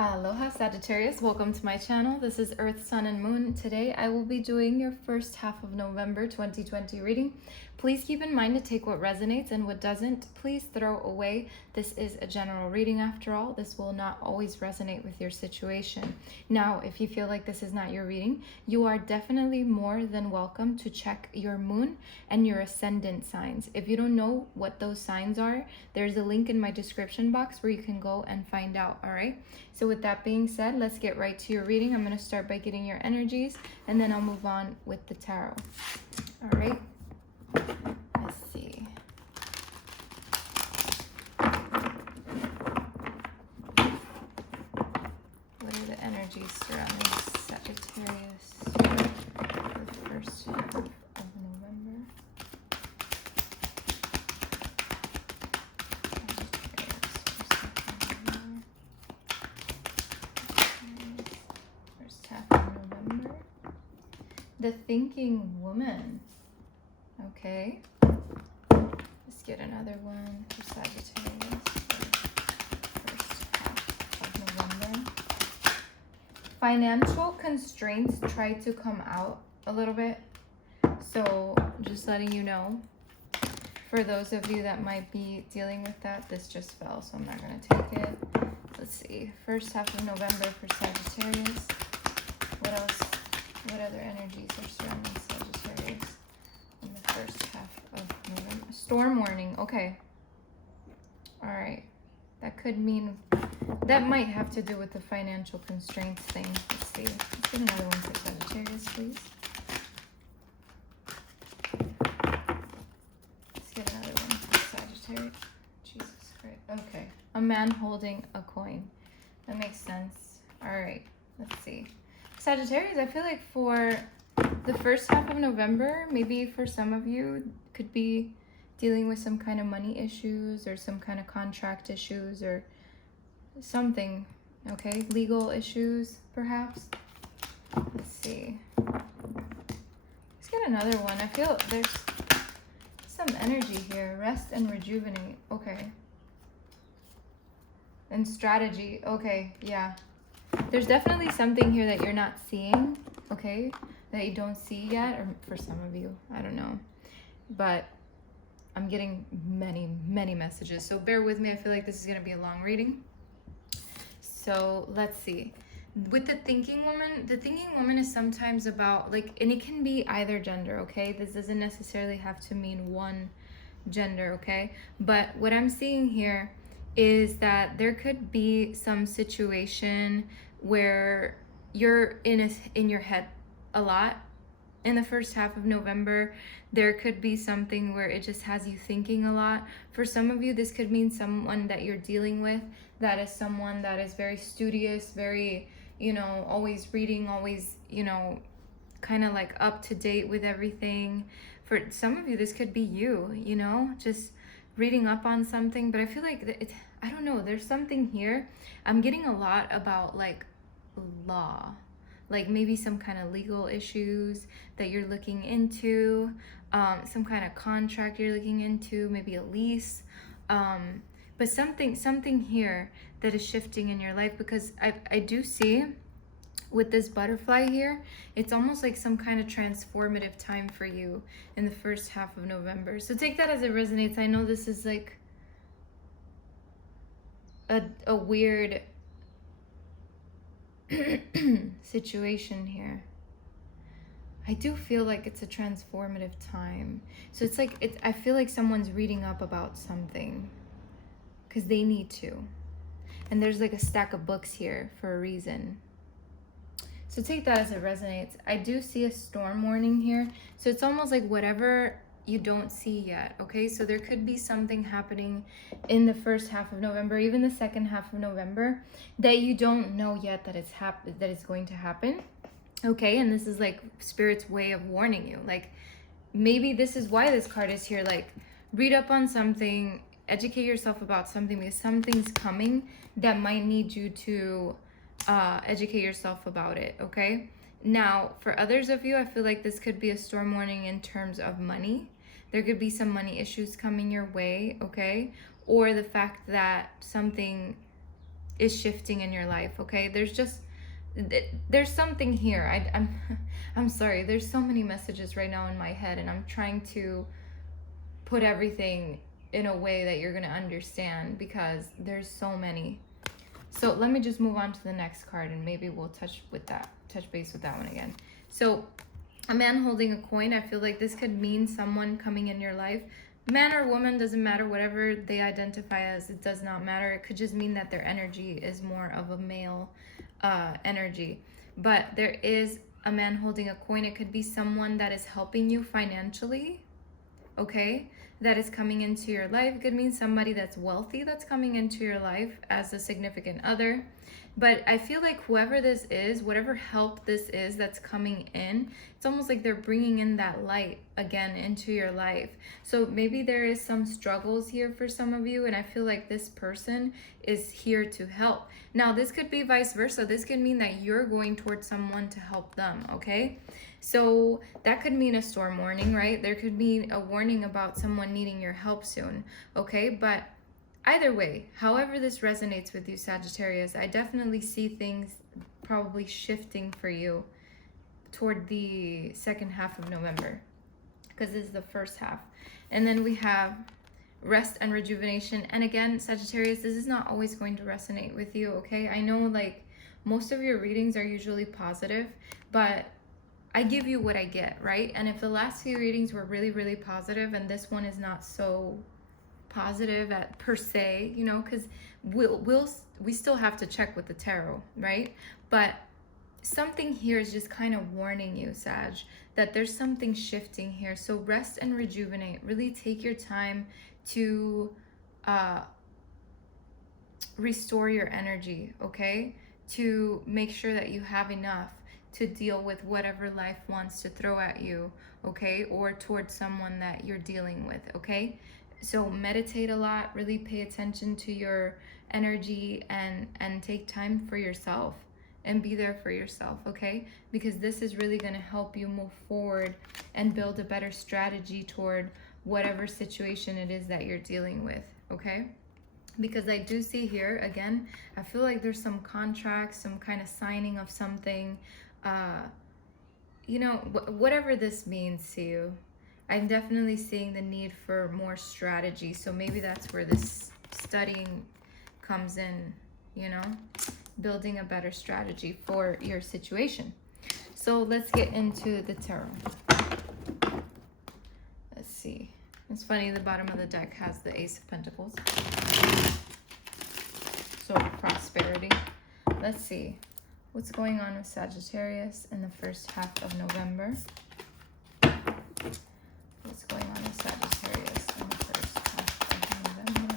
Aloha Sagittarius, welcome to my channel. This is Earth, Sun, and Moon. Today I will be doing your first half of November 2020 reading. Please keep in mind to take what resonates and what doesn't, please throw away. This is a general reading after all. This will not always resonate with your situation. Now, if you feel like this is not your reading, you are definitely more than welcome to check your moon and your ascendant signs. If you don't know what those signs are, there's a link in my description box where you can go and find out, all right? So with that being said, let's get right to your reading. I'm going to start by getting your energies, and then I'll move on with the tarot. All right. Let's see. What are the energies surrounding Sagittarius for the first half of November? First half of November. The thinking woman. Okay. Let's get another one for Sagittarius for first half of November. Financial constraints try to come out a little bit. So just letting you know, for those of you that might be dealing with that, this just fell, so I'm not going to take it. Let's see. First half of November for Sagittarius. What else? What other energies are surrounding Sagittarius in the first half of November? Storm warning. Okay. All right. That could mean, that might have to do with the financial constraints thing. Let's see. Let's get another one for Sagittarius, please. Let's get another one for Sagittarius. Jesus Christ. Okay. A man holding a coin. That makes sense. All right. Let's see. Sagittarius, I feel like for the first half of November, maybe for some of you, could be dealing with some kind of money issues or some kind of contract issues or something, okay? Legal issues, perhaps. Let's see. Let's get another one. I feel there's some energy here. Rest and rejuvenate. Okay. And strategy. Okay, yeah. There's definitely something here that you're not seeing, okay? That you don't see yet, or for some of you, I don't know. But I'm getting many, many messages. So bear with me. I feel like this is going to be a long reading. So let's see. With the thinking woman is sometimes about, like, and it can be either gender, okay? This doesn't necessarily have to mean one gender, okay? But what I'm seeing here is that there could be some situation where you're in your head a lot in the first half of November. There could be something where it just has you thinking a lot. For some of you, this could mean someone that you're dealing with that is someone that is very studious, very, you know, always reading, always, you know, kind of like up to date with everything. For some of you, this could be you, you know, just reading up on something. But I feel like I don't know, there's something here. I'm getting a lot about like law, like maybe some kind of legal issues that you're looking into, some kind of contract you're looking into, maybe a lease, but something here that is shifting in your life, because I do see with this butterfly here, it's almost like some kind of transformative time for you in the first half of November. So take that as it resonates. I know this is like a weird situation here. I do feel like it's a transformative time. So it's like, I feel like someone's reading up about something because they need to. And there's like a stack of books here for a reason. So take that as it resonates. I do see a storm warning here. So it's almost like whatever you don't see yet, okay? So there could be something happening in the first half of November, even the second half of November, that you don't know yet that it's going to happen, okay? And this is like Spirit's way of warning you. Like, maybe this is why this card is here. Like, read up on something, educate yourself about something, because something's coming that might need you to educate yourself about it, okay? Now, for others of you, I feel like this could be a storm warning in terms of money. There could be some money issues coming your way, okay? Or the fact that something is shifting in your life, okay? There's something here. I'm sorry. There's so many messages right now in my head, and I'm trying to put everything in a way that you're going to understand, because there's so many. So let me just move on to the next card, and maybe we'll touch base with that one again. So a man holding a coin, I feel like this could mean someone coming in your life. Man or woman, doesn't matter. Whatever they identify as, it does not matter. It could just mean that their energy is more of a male energy. But there is a man holding a coin. It could be someone that is helping you financially, okay? That is coming into your life. It could mean somebody that's wealthy that's coming into your life as a significant other. But I feel like whoever this is, whatever help this is that's coming in, it's almost like they're bringing in that light again into your life. So maybe there is some struggles here for some of you, and I feel like this person is here to help. Now, this could be vice versa. This could mean that you're going towards someone to help them, okay? So that could mean a storm warning, right? There could be a warning about someone needing your help soon, okay? But either way, however this resonates with you, Sagittarius, I definitely see things probably shifting for you toward the second half of November, because this is the first half. And then we have rest and rejuvenation. And again, Sagittarius, this is not always going to resonate with you, okay? I know like most of your readings are usually positive, but I give you what I get, right? And if the last few readings were really, really positive and this one is not so positive at per se, you know, because we still have to check with the tarot, right? But something here is just kind of warning you, Sag, that there's something shifting here. So rest and rejuvenate. Really take your time to restore your energy, okay? To make sure that you have enough to deal with whatever life wants to throw at you, okay? Or towards someone that you're dealing with, okay? So meditate a lot, really pay attention to your energy, and take time for yourself and be there for yourself, okay? Because this is really going to help you move forward and build a better strategy toward whatever situation it is that you're dealing with, okay? Because I do see here, again, I feel like there's some contracts, some kind of signing of something, you know, whatever this means to you. I'm definitely seeing the need for more strategy. So maybe that's where this studying comes in, you know, building a better strategy for your situation. So let's get into the tarot. Let's see. It's funny, the bottom of the deck has the Ace of Pentacles. So prosperity. Let's see. What's going on with Sagittarius in the first half of November? What's going on with Sagittarius in the first half of November?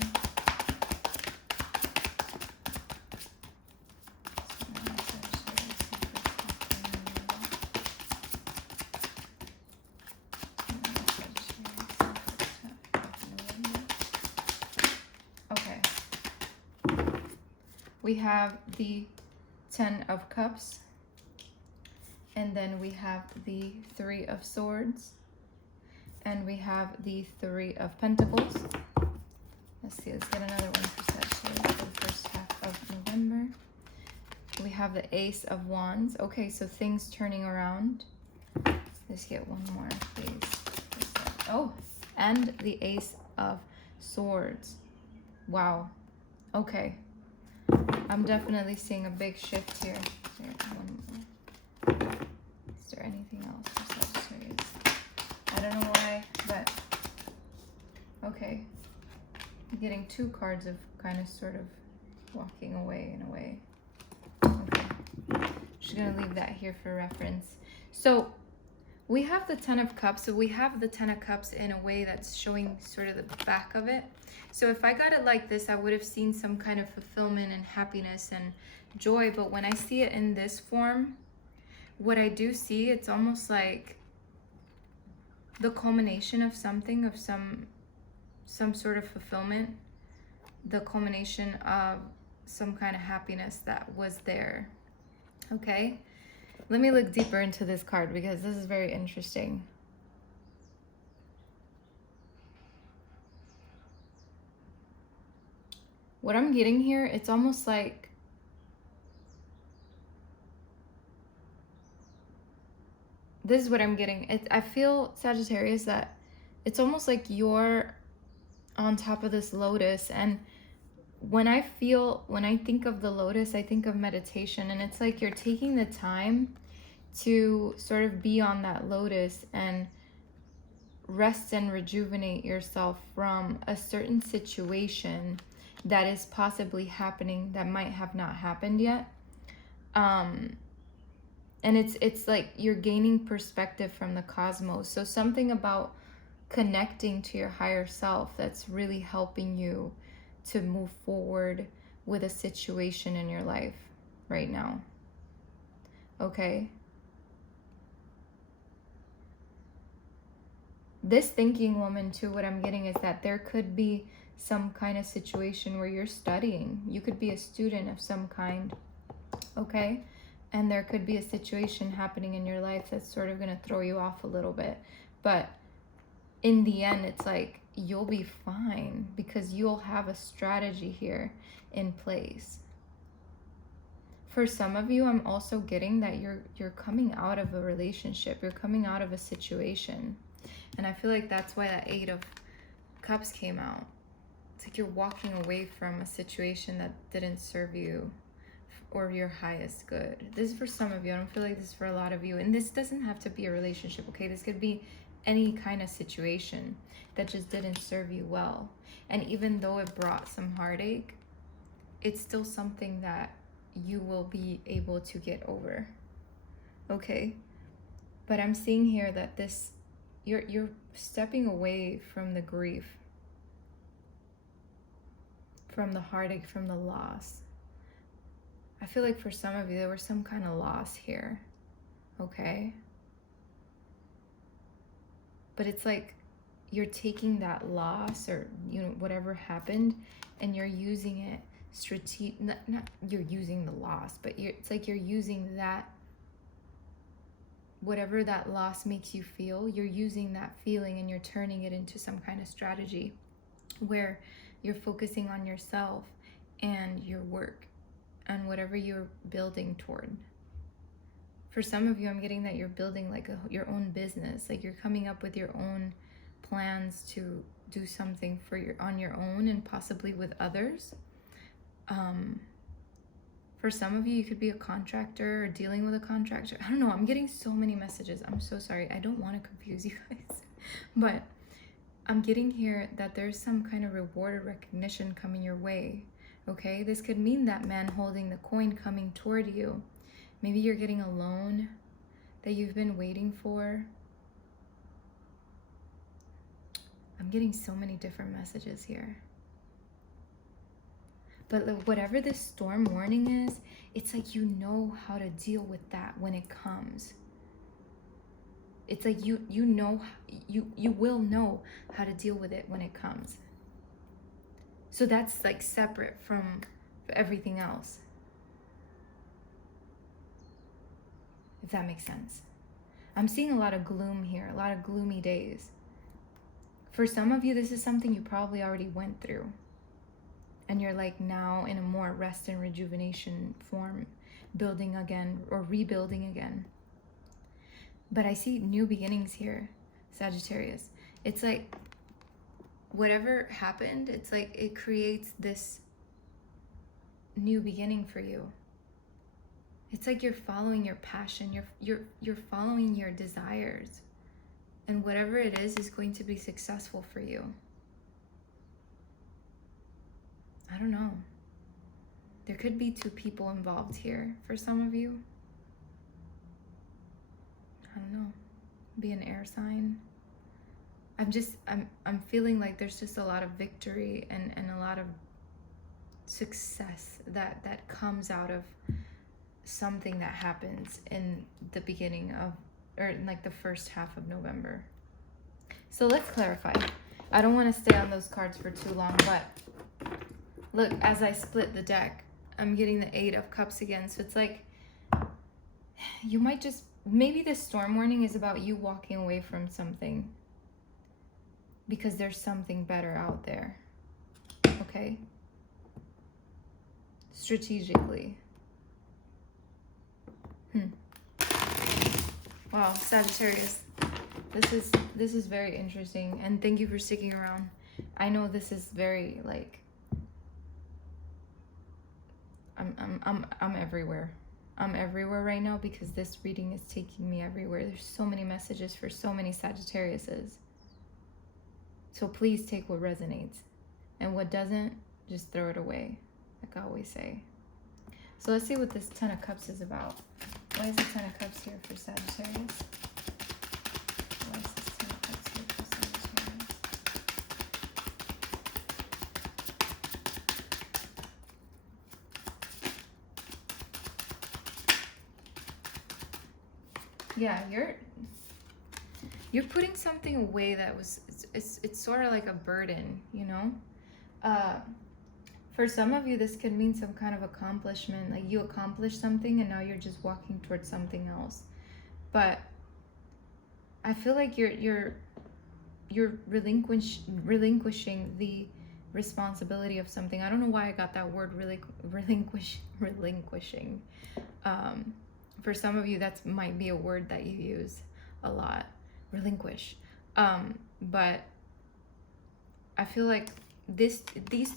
Okay. We have the Ten of Cups, and then we have the Three of Swords, and we have the Three of Pentacles. Let's see, let's get another one for Sagittarius for the first half of November. We have the Ace of Wands. Okay, so things turning around. Let's get one more, please. Oh, and the Ace of Swords. Wow. Okay. I'm definitely seeing a big shift here. Is there anything else for Sagittarius? I don't know why, but okay. I'm getting two cards of kind of sort of walking away in a way. Okay. Just gonna leave that here for reference. So we have the Ten of Cups. So we have the Ten of Cups in a way that's showing sort of the back of it. So if I got it like this, I would have seen some kind of fulfillment and happiness and joy. But when I see it in this form, what I do see, it's almost like the culmination of something, of some sort of fulfillment, the culmination of some kind of happiness that was there. Okay, let me look deeper into this card because this is very interesting. What I'm getting here, it's almost like this is what I'm getting. I feel, Sagittarius, that it's almost like you're on top of this lotus, and when I think of the lotus, I think of meditation, and it's like you're taking the time to sort of be on that lotus and rest and rejuvenate yourself from a certain situation that is possibly happening that might have not happened yet. And it's like you're gaining perspective from the cosmos. So something about connecting to your higher self that's really helping you to move forward with a situation in your life right now. Okay? This thinking woman too, what I'm getting is that there could be some kind of situation where you're studying. You could be a student of some kind. Okay? And there could be a situation happening in your life that's sort of going to throw you off a little bit. But in the end, it's like you'll be fine because you'll have a strategy here in place. For some of you, I'm also getting that you're coming out of a relationship. You're coming out of a situation. And I feel like that's why that 8 of Cups came out. It's like you're walking away from a situation that didn't serve you or your highest good. This is for some of you. I don't feel like this is for a lot of you. And this doesn't have to be a relationship, okay? This could be any kind of situation that just didn't serve you well. And even though it brought some heartache, it's still something that you will be able to get over. Okay? But I'm seeing here that this, you're stepping away from the grief, from the heartache, from the loss. I feel like for some of you, there was some kind of loss here. Okay? But it's like you're taking that loss or, you know, whatever happened, and you're using it not you're using the loss, but it's like you're using that, whatever that loss makes you feel, you're using that feeling and you're turning it into some kind of strategy where you're focusing on yourself and your work and whatever you're building toward. For some of you, I'm getting that you're building like your own business, like you're coming up with your own plans to do something on your own and possibly with others. For some of you, you could be a contractor or dealing with a contractor. I don't know. I'm getting so many messages. I'm so sorry. I don't want to confuse you guys. But I'm getting here that there's some kind of reward or recognition coming your way. Okay? This could mean that man holding the coin coming toward you. Maybe you're getting a loan that you've been waiting for. I'm getting so many different messages here. But whatever this storm warning is, it's like you know how to deal with that when it comes. It's like you will know how to deal with it when it comes. So that's like separate from everything else. If that makes sense. I'm seeing a lot of gloom here, a lot of gloomy days. For some of you, this is something you probably already went through. And you're like now in a more rest and rejuvenation form, building again or rebuilding again. But I see new beginnings here, Sagittarius. It's like whatever happened, it's like it creates this new beginning for you. It's like you're following your passion, you're following your desires. And whatever it is going to be successful for you. I don't know. There could be 2 people involved here for some of you. I don't know. Be an air sign. I'm feeling like there's just a lot of victory and a lot of success that comes out of something that happens in the beginning of, or in like the first half of November. So let's clarify. I don't want to stay on those cards for too long, but look, as I split the deck, I'm getting the 8 of Cups again. So it's like, you might just, maybe this storm warning is about you walking away from something because there's something better out there. Okay? Strategically. Wow, Sagittarius. This is very interesting, and thank you for sticking around. I know this is very like I'm everywhere. I'm everywhere right now because this reading is taking me everywhere. There's so many messages for so many Sagittariuses. So please take what resonates, and what doesn't, just throw it away, like I always say. So let's see what this Ten of Cups is about. Why is the Ten of Cups here for Sagittarius? Why is this Ten of Cups here for Sagittarius? Yeah, you're putting something away that was, it's sort of like a burden, you know? For some of you, this could mean some kind of accomplishment, like you accomplished something and now you're just walking towards something else. But I feel like you're relinquishing the responsibility of something. I don't know why I got that word relinquishing. For some of you, that might be a word that you use a lot, relinquish. But I feel like these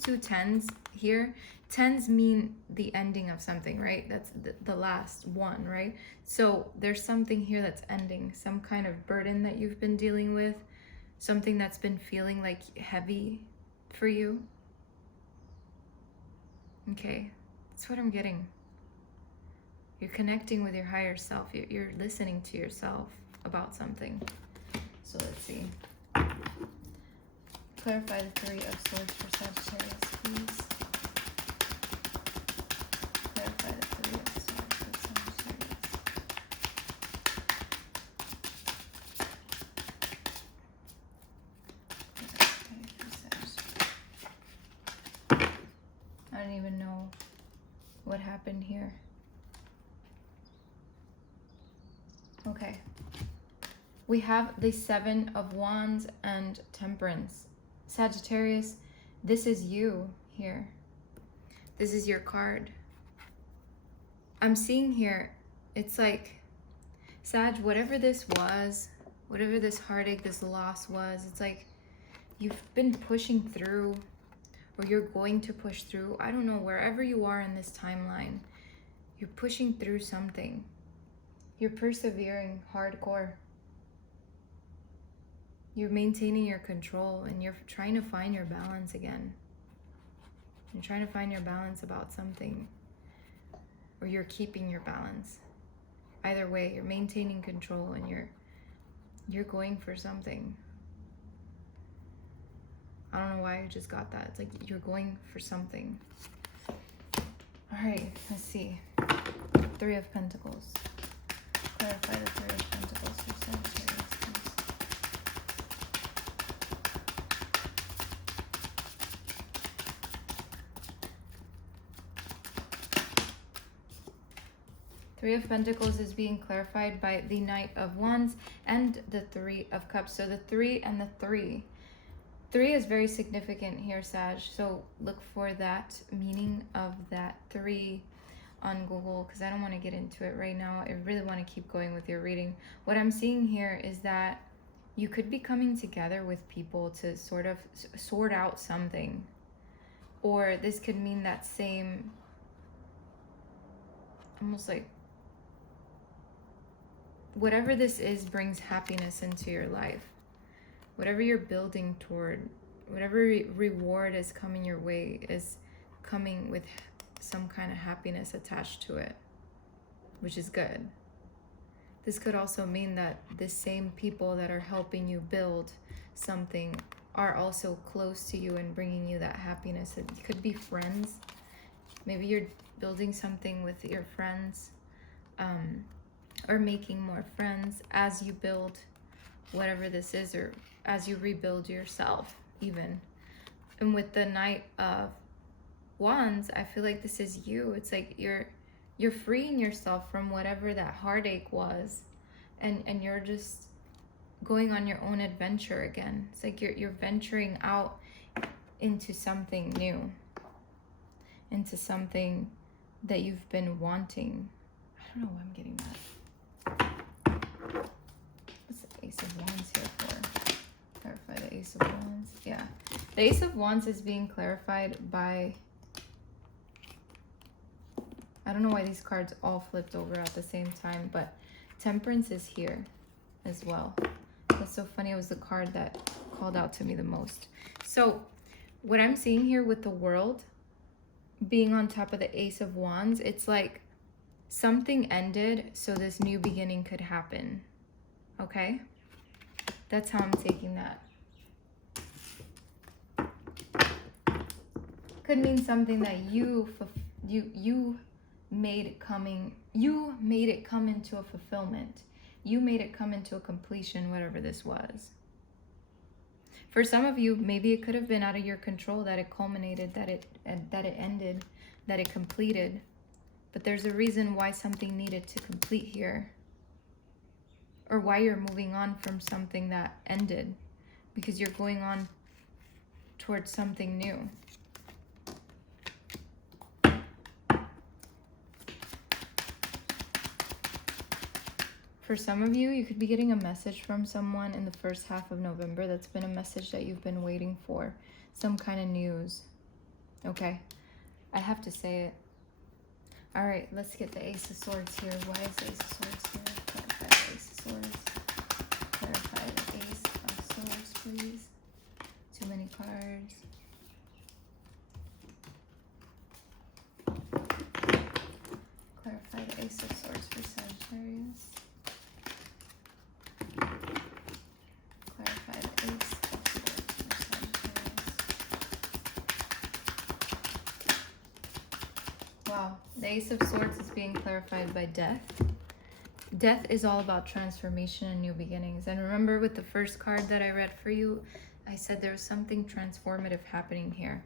two tens here, tens mean the ending of something, right? That's the last one, right? So there's something here that's ending, some kind of burden that you've been dealing with, something that's been feeling like heavy for you. Okay, that's what I'm getting. You're connecting with your higher self. You're listening to yourself about something. So let's see. Clarify the Three of Swords for Sagittarius, please. Clarify the Three of Swords for Sagittarius. I don't even know what happened here. Okay. We have the Seven of Wands and Temperance. Sagittarius, this is you here. This is your card. I'm seeing here, it's like, Sag, whatever this was, whatever this heartache, this loss was, it's like you've been pushing through, or you're going to push through. I don't know, wherever you are in this timeline, you're pushing through something. You're persevering hardcore. You're maintaining your control, and you're trying to find your balance again. You're trying to find your balance about something, or you're keeping your balance. Either way, you're maintaining control, and you're going for something. I don't know why I just got that. It's like you're going for something. All right, let's see. Three of Pentacles. Clarify the Three of Pentacles for Sagittarius, please. Three of Pentacles is being clarified by the Knight of Wands and the Three of Cups. So the three and the three. Three is very significant here, Sag. So look for that meaning of that three on Google, because I don't want to get into it right now. I really want to keep going with your reading. What I'm seeing here is that you could be coming together with people to sort of sort out something. Or this could mean that same, almost like, whatever this is brings happiness into your life. Whatever you're building toward, whatever reward is coming your way is coming with some kind of happiness attached to it, which is good. This could also mean that the same people that are helping you build something are also close to you and bringing you that happiness. It could be friends. Maybe you're building something with your friends, or making more friends as you build whatever this is, or as you rebuild yourself even. And with the Knight of Wands, I feel like this is you. It's like you're freeing yourself from whatever that heartache was, and you're just going on your own adventure again. It's like you're venturing out into something new, into something that you've been wanting. I don't know why I'm getting that. Ace of Wands here for? Clarify the Ace of Wands. Yeah. The Ace of Wands is being clarified by... I don't know why these cards all flipped over at the same time, but Temperance is here as well. That's so funny. It was the card that called out to me the most. So what I'm seeing here with the World being on top of the Ace of Wands, it's like something ended so this new beginning could happen. Okay? That's how I'm taking that. Could mean something that you made it come into a fulfillment. You made it come into a completion, whatever this was. For some of you, maybe it could have been out of your control that it culminated, that it ended, that it completed. But there's a reason why something needed to complete here. Or why you're moving on from something that ended. Because you're going on towards something new. For some of you, you could be getting a message from someone in the first half of November. That's been a message that you've been waiting for. Some kind of news. Okay. I have to say it. All right, let's get the Ace of Swords here. Why is the Ace of Swords here? Clarify the Ace of Swords. Clarify the Ace of Swords, please. Too many cards. Clarify the Ace of Swords for Sagittarius. Clarify the Ace of Swords for Sagittarius. Wow, the Ace of Swords is being clarified by death. Death is all about transformation and new beginnings. And remember with the first card that I read for you, I said there was something transformative happening here.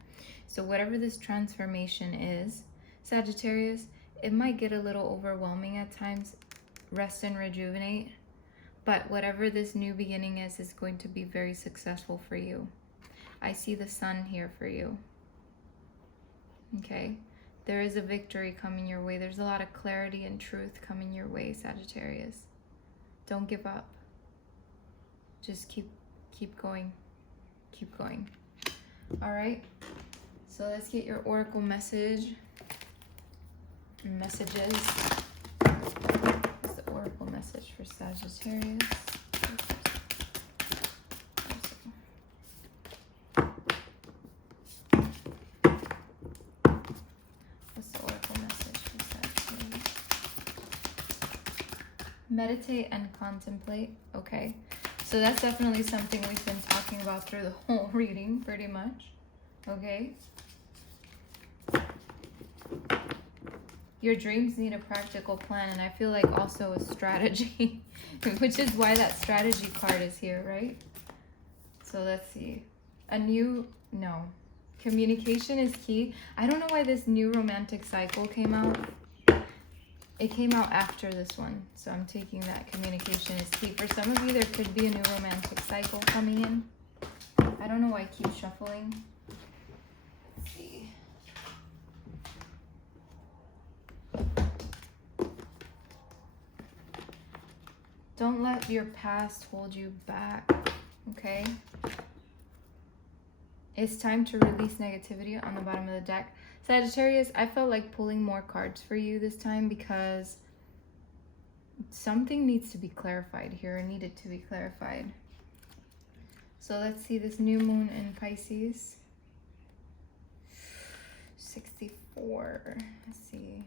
So whatever this transformation is, Sagittarius, it might get a little overwhelming at times. Rest and rejuvenate. But whatever this new beginning is going to be very successful for you. I see the sun here for you. Okay? There is a victory coming your way. There's a lot of clarity and truth coming your way, Sagittarius. Don't give up. Just keep going. Keep going. All right? So let's get your oracle messages. What's the oracle message for Sagittarius? What's the oracle message for Sagittarius? Meditate and contemplate. Okay. So that's definitely something we've been talking about through the whole reading, pretty much. Okay. Your dreams need a practical plan, and I feel like also a strategy, which is why that strategy card is here, right? So let's see. Communication is key. I don't know why this new romantic cycle came out. It came out after this one, so I'm taking that communication is key. For some of you, there could be a new romantic cycle coming in. I don't know why I keep shuffling. Let's see. Don't let your past hold you back, okay? It's time to release negativity on the bottom of the deck. Sagittarius, I felt like pulling more cards for you this time because something needs to be clarified here, or needed to be clarified. So let's see this new moon in Pisces. 64. Let's see.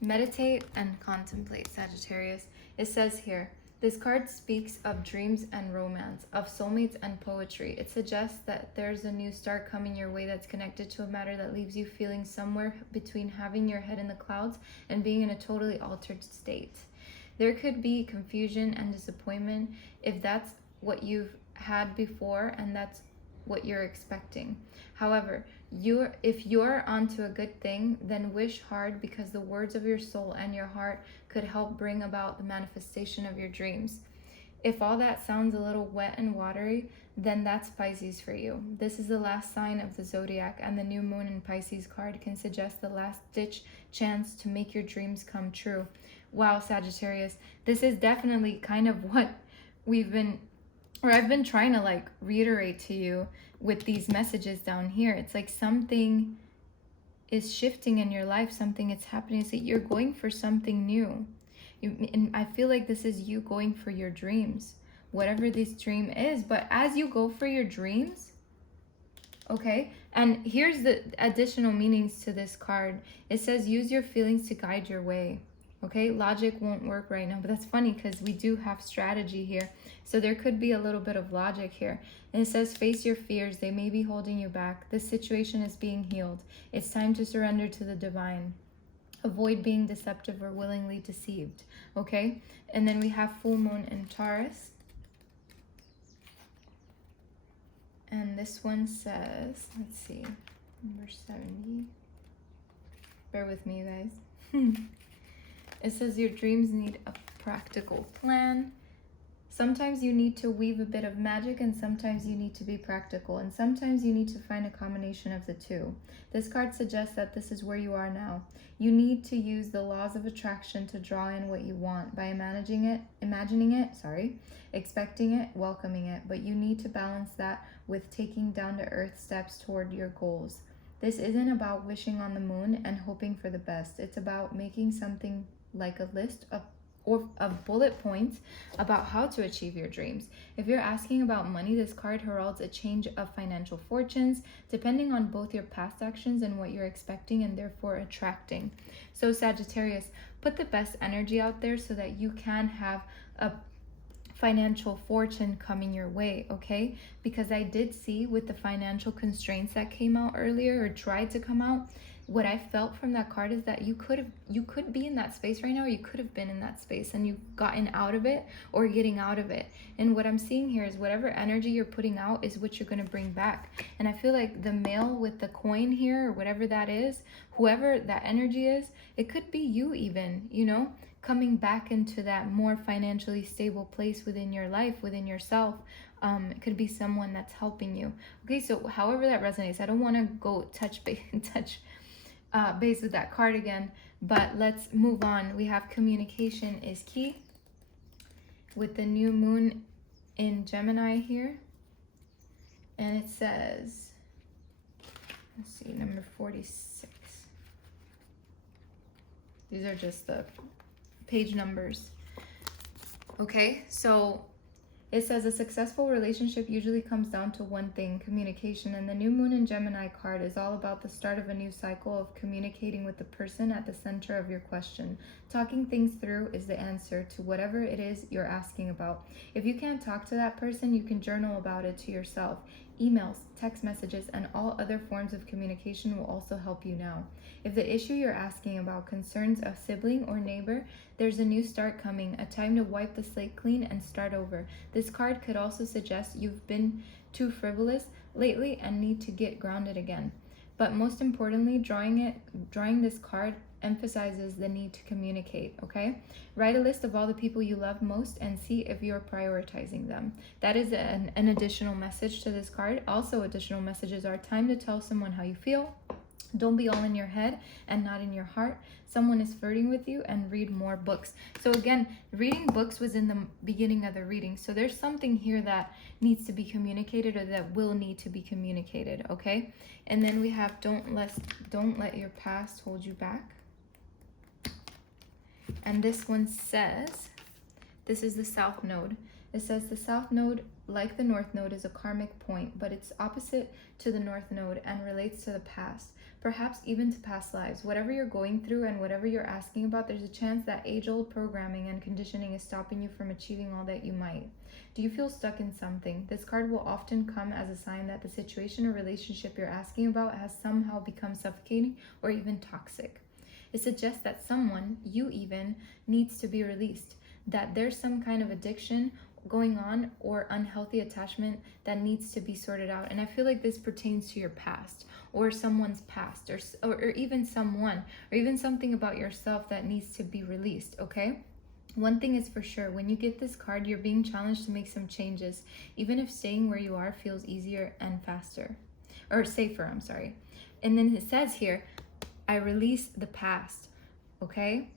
Meditate and contemplate, Sagittarius. It says here, this card speaks of dreams and romance, of soulmates and poetry. It suggests that there's a new start coming your way that's connected to a matter that leaves you feeling somewhere between having your head in the clouds and being in a totally altered state. There could be confusion and disappointment if that's what you've had before and that's what you're expecting. However, if you're onto a good thing, then wish hard, because the words of your soul and your heart could help bring about the manifestation of your dreams. If all that sounds a little wet and watery, then that's Pisces for you. This is the last sign of the Zodiac, and the new moon in Pisces card can suggest the last ditch chance to make your dreams come true. Wow, Sagittarius, this is definitely kind of what I've been trying to like reiterate to you with these messages down here. It's like something is shifting in your life, something is happening. It's that you're going for something new. And I feel like this is you going for your dreams, whatever this dream is. But as you go for your dreams, okay, and here's the additional meanings to this card. It says use your feelings to guide your way. Okay, logic won't work right now, but that's funny because we do have strategy here. So there could be a little bit of logic here. And it says face your fears. They may be holding you back. This situation is being healed. It's time to surrender to the divine. Avoid being deceptive or willingly deceived. Okay, and then we have full moon in Taurus. And this one says, let's see, number 70. Bear with me, you guys. It says your dreams need a practical plan. Sometimes you need to weave a bit of magic, and sometimes you need to be practical, and sometimes you need to find a combination of the two. This card suggests that this is where you are now. You need to use the laws of attraction to draw in what you want by imagining it, expecting it, welcoming it, but you need to balance that with taking down-to-earth steps toward your goals. This isn't about wishing on the moon and hoping for the best. It's about making something like a list of bullet points about how to achieve your dreams. If you're asking about money, this card heralds a change of financial fortunes, depending on both your past actions and what you're expecting and therefore attracting. So Sagittarius, put the best energy out there so that you can have a financial fortune coming your way, okay? Because I did see with the financial constraints that came out earlier or tried to come out, what I felt from that card is that you could be in that space right now, or you could have been in that space and you've gotten out of it or getting out of it. And what I'm seeing here is whatever energy you're putting out is what you're going to bring back. And I feel like the male with the coin here, or whatever that is, whoever that energy is, it could be you even, you know, coming back into that more financially stable place within your life, within yourself. It could be someone that's helping you. Okay, so however that resonates, I don't want to go touch base with that card again, but let's move on. We have communication is key with the new moon in Gemini here, and it says, let's see, number 46. These are just the page numbers. Okay, so it says a successful relationship usually comes down to one thing, communication. And the new moon in Gemini card is all about the start of a new cycle of communicating with the person at the center of your question. Talking things through is the answer to whatever it is you're asking about. If you can't talk to that person, you can journal about it to yourself. Emails, text messages, and all other forms of communication will also help you now. If the issue you're asking about concerns a sibling or neighbor, there's a new start coming, a time to wipe the slate clean and start over. This card could also suggest you've been too frivolous lately and need to get grounded again. But most importantly, drawing this card emphasizes the need to communicate, okay? Write a list of all the people you love most and see if you're prioritizing them. That is an additional message to this card. Also, additional messages are time to tell someone how you feel. Don't be all in your head and not in your heart. Someone is flirting with you, and read more books. So again, reading books was in the beginning of the reading. So there's something here that needs to be communicated, or that will need to be communicated, okay? And then we have don't let your past hold you back. And this one says, this is the South Node. It says the South Node, like the North Node, is a karmic point, but it's opposite to the North Node and relates to the past, perhaps even to past lives. Whatever you're going through and whatever you're asking about, there's a chance that age-old programming and conditioning is stopping you from achieving all that you might. Do you feel stuck in something? This card will often come as a sign that the situation or relationship you're asking about has somehow become suffocating or even toxic. It suggests that someone, you even, needs to be released, that there's some kind of addiction going on or unhealthy attachment that needs to be sorted out. And I feel like this pertains to your past, or someone's past, or even someone, or even something about yourself that needs to be released, okay? One thing is for sure, when you get this card, you're being challenged to make some changes, even if staying where you are feels easier and faster, or safer, I'm sorry. And then it says here, I release the past, okay?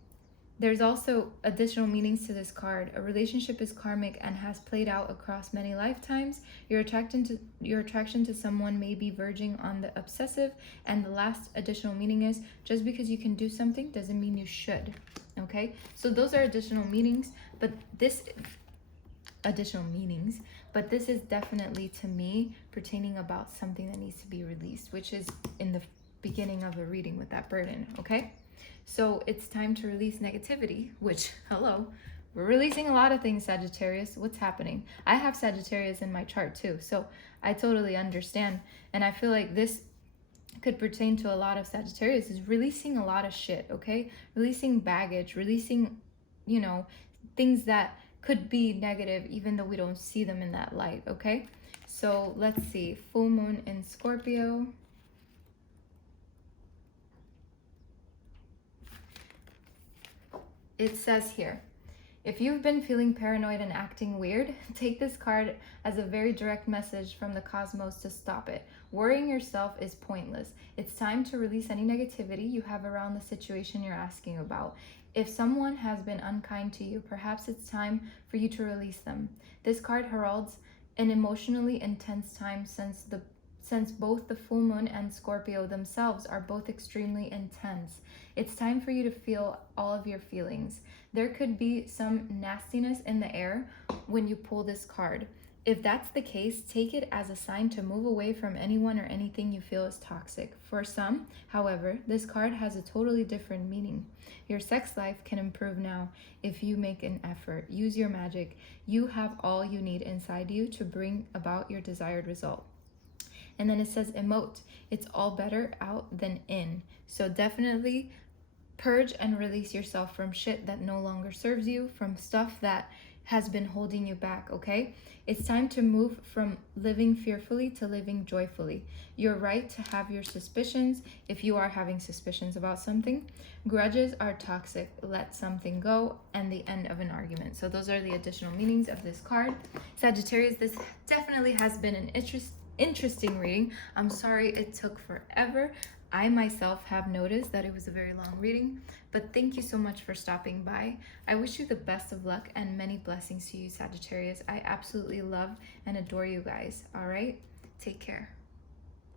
There's also additional meanings to this card. A relationship is karmic and has played out across many lifetimes. Your attraction to someone may be verging on the obsessive. And the last additional meaning is, just because you can do something doesn't mean you should. Okay? So those are additional meanings, but this is definitely, to me, pertaining about something that needs to be released, which is in the beginning of the reading with that burden, okay? So it's time to release negativity, which, hello, we're releasing a lot of things, Sagittarius. What's happening? I have Sagittarius in my chart too, so I totally understand. And I feel like this could pertain to a lot of Sagittarius, is releasing a lot of shit, okay? Releasing baggage, releasing, you know, things that could be negative even though we don't see them in that light, okay? So let's see, full moon in Scorpio. It says here, if you've been feeling paranoid and acting weird, take this card as a very direct message from the cosmos to stop it. Worrying yourself is pointless. It's time to release any negativity you have around the situation you're asking about. If someone has been unkind to you, perhaps it's time for you to release them. This card heralds an emotionally intense time since both the full moon and Scorpio themselves are both extremely intense. It's time for you to feel all of your feelings. There could be some nastiness in the air when you pull this card. If that's the case, take it as a sign to move away from anyone or anything you feel is toxic. For some, however, this card has a totally different meaning. Your sex life can improve now if you make an effort. Use your magic. You have all you need inside you to bring about your desired result. And then it says emote. It's all better out than in. So definitely purge and release yourself from shit that no longer serves you, from stuff that has been holding you back, okay? It's time to move from living fearfully to living joyfully. You're right to have your suspicions if you are having suspicions about something. Grudges are toxic. Let something go, and the end of an argument. So those are the additional meanings of this card. Sagittarius, this definitely has been an interesting reading. I'm sorry it took forever. I myself have noticed that it was a very long reading, but thank you so much for stopping by. I wish you the best of luck and many blessings to you, Sagittarius. I absolutely love and adore you guys. All right, take care.